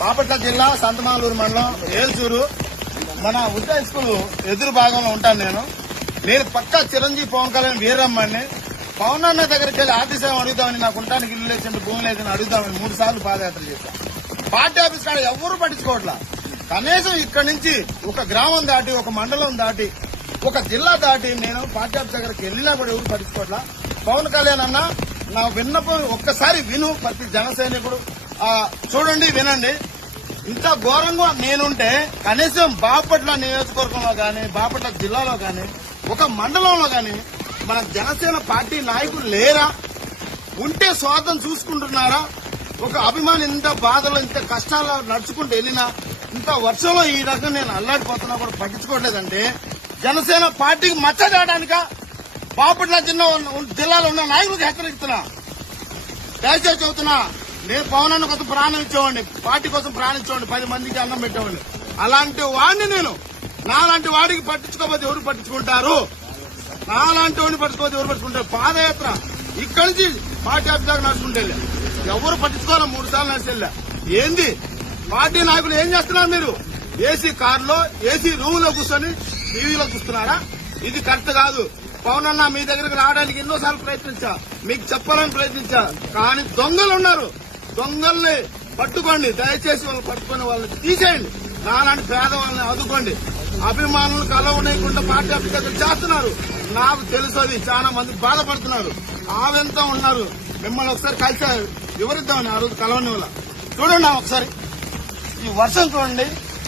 బాపట్ల జిల్లా సంతమాలూరు మండలం ఏల్చూరు మన ఉద్దా స్కూల్ ఎదురు భాగంలో ఉంటాను నేను పక్కా చిరంజీవి పవన్ కళ్యాణ్ వీరమ్మని పవన్ అన్న దగ్గరికి వెళ్ళి ఆర్టీసీ అడుగుదామని నాకు ఉండడానికి ఇల్లు లేదంటే భూమి లేదని అడుగుదామని 3 సార్లు పాదయాత్ర చేశాను. పార్టీ ఆఫీస్ కాడ ఎవరు పట్టించుకోవట్లా. కనీసం ఇక్కడి నుంచి ఒక గ్రామం దాటి ఒక మండలం దాటి ఒక జిల్లా దాటి నేను పార్టీ ఆఫీస్ దగ్గరికి వెళ్ళినా కూడా ఎవరు పట్టించుకోవట్లా. పవన్ కళ్యాణ్ అన్న నా విన్నపం ఒక్కసారి విను, ప్రతి జన సైనికుడు చూడండి వినండి. ఇంత ఘోరంగా నేనుంటే కనీసం బాపట్ల నియోజకవర్గంలో గాని బాపట్ల జిల్లాలో గాని ఒక మండలంలో గాని మన జనసేన పార్టీ నాయకులు లేరా? ఉంటే స్వార్థం చూసుకుంటున్నారా? ఒక అభిమాని ఇంత బాధలో ఇంత కష్టాలు నడుచుకుంటూ వెళ్ళినా ఇంత వర్షంలో ఈ రకంగా నేను అల్లాడిపోతున్నా కూడా పట్టించుకోవట్లేదంటే జనసేన పార్టీకి మచ్చ చేయడానిక బాపట్ల జిల్లాలో ఉన్న నాయకులకు హెచ్చరిస్తున్నా. దయచేసి చెబుతున్నా, నేను పవన్ అన్న కోసం ప్రాణం ఇచ్చేవాడిని, పార్టీ కోసం ప్రాణం ఇచ్చేవాడిని, 10 మందికి అన్నం పెట్టేవాడిని. అలాంటి వాడిని నేను నాలాంటి వాడికి పట్టించుకోకపోతే ఎవరు పట్టించుకుంటారు? నాలాంటి వాడిని పట్టించుకోకపోతే ఎవరు పట్టించుకుంటారు? పాదయాత్ర ఇక్కడి నుంచి పార్టీ ఆఫీస్ దాకా నడుచుకుంటే ఎవరు పట్టించుకోవాలా? 3 సార్లు నడిచెళ్ళా. ఏంది పార్టీ నాయకులు ఏం చేస్తున్నారు? మీరు ఏసీ కారులో ఏసీ రూమ్ లో కూర్చొని టీవీలో చూస్తున్నారా? ఇది కరెక్ట్ కాదు. పవన్ అన్న మీ దగ్గరకు రావడానికి ఎన్నోసార్లు ప్రయత్నించా, మీకు చెప్పాలని ప్రయత్నించా, కానీ దొంగలు ఉన్నారు. దొంగల్ని పట్టుకోండి, దయచేసి వాళ్ళు పట్టుకుని వాళ్ళని తీసేయండి. నాలాంటి పేదవాళ్ళని ఆదుకోండి. అభిమానులు కలవనేయకుండా పార్టీ ఆఫీస్ దగ్గర చేస్తున్నారు. నాకు తెలుసు, అది చాలా మంది బాధపడుతున్నారు, ఆవెంత ఉన్నారు. మిమ్మల్ని ఒకసారి కలిసి వివరిద్దామని ఆ రోజు కలవని వల్ల. చూడండి ఒకసారి ఈ వర్షం చూడండి.